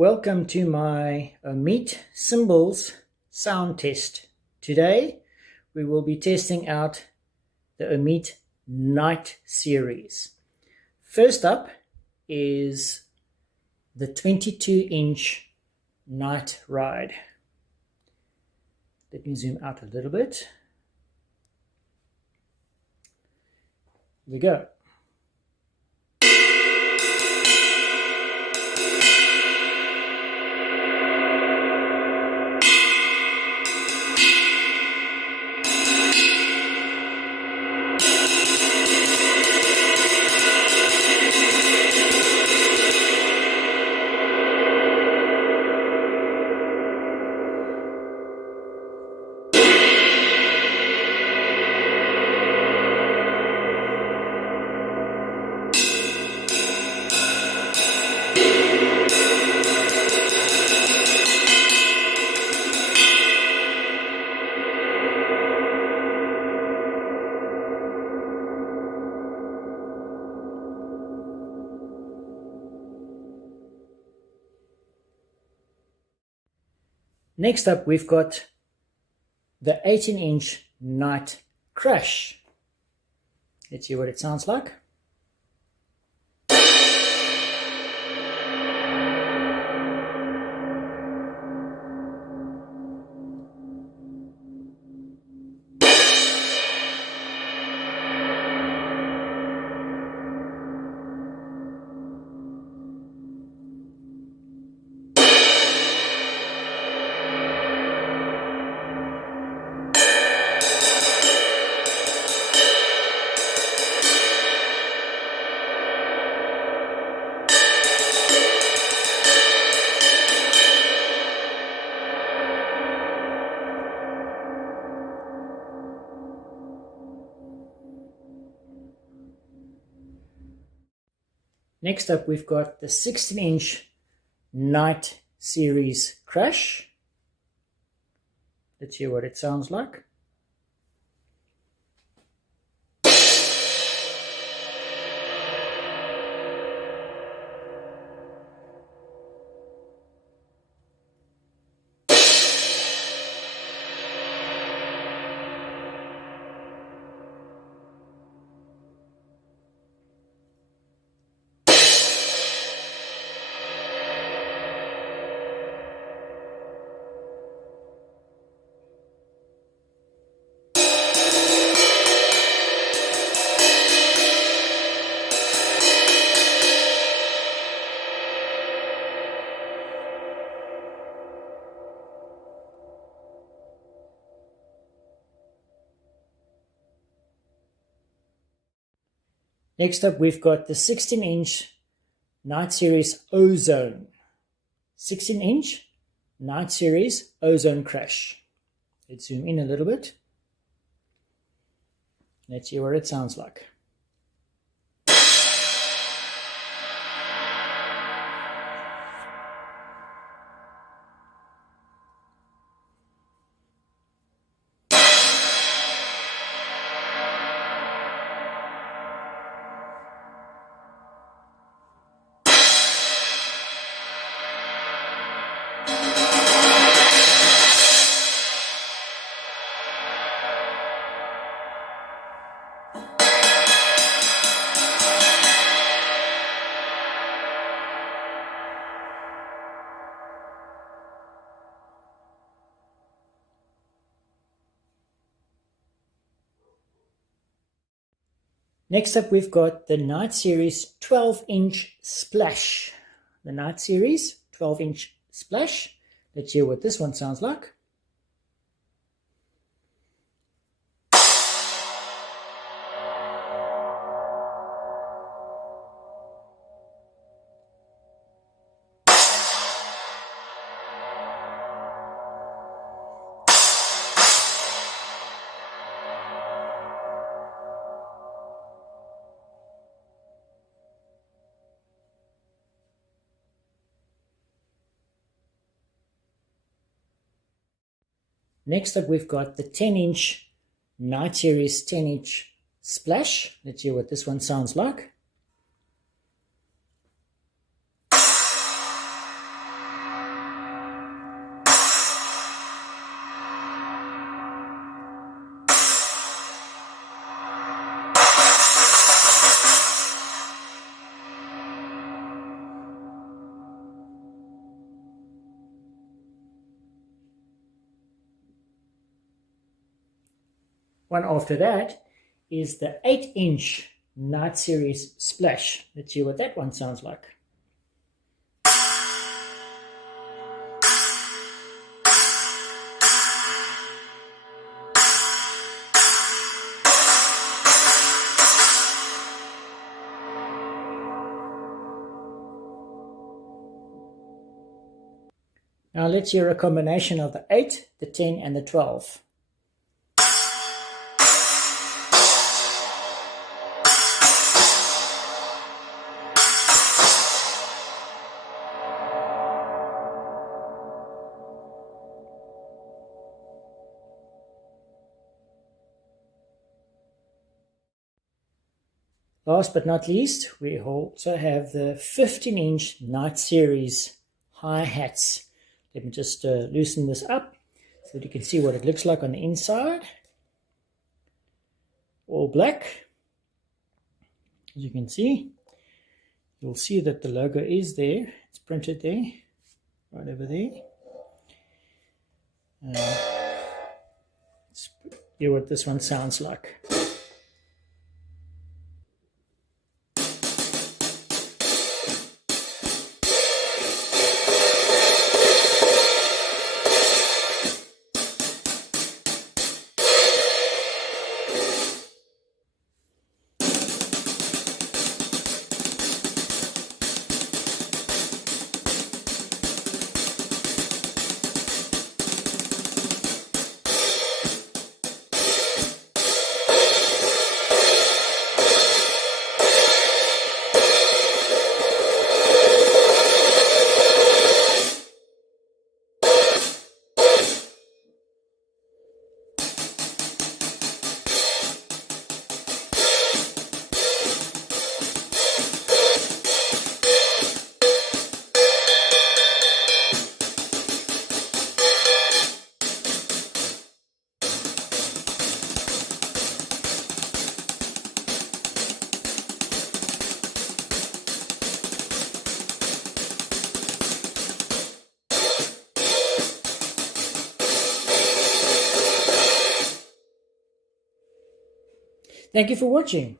Welcome to my Omete Cymbals sound test. Today we will be testing out the Omete Night series. First up is the 22-inch Night Ride. Let me zoom out a little bit. Here we go. Next up, we've got the 18-inch Night Crash. Let's see what it sounds like. Next up, we've got the 16-inch Night Series Crash. Let's hear what it sounds like. Next up, we've got the 16-inch Night Series Ozone. 16-inch Night Series Ozone Crash. Let's zoom in a little bit. Let's hear what it sounds like. Next up, we've got the Night Series 12-inch Splash. The Night Series 12-inch Splash. Let's hear what this one sounds like. Next up, we've got the 10-inch Night Series 10-inch Splash. Let's hear what this one sounds like. one after that is the 8-inch Night Series Splash. Let's see what that one sounds like. Now let's hear a combination of the 8, the 10, and the 12. Last but not least, we also have the 15-inch Night Series hi-hats. Let me just loosen this up so that you can see what it looks like on the inside. All black. As you can see, you'll see that the logo is there. It's printed there, right over there. Let's hear what this one sounds like. Thank you for watching.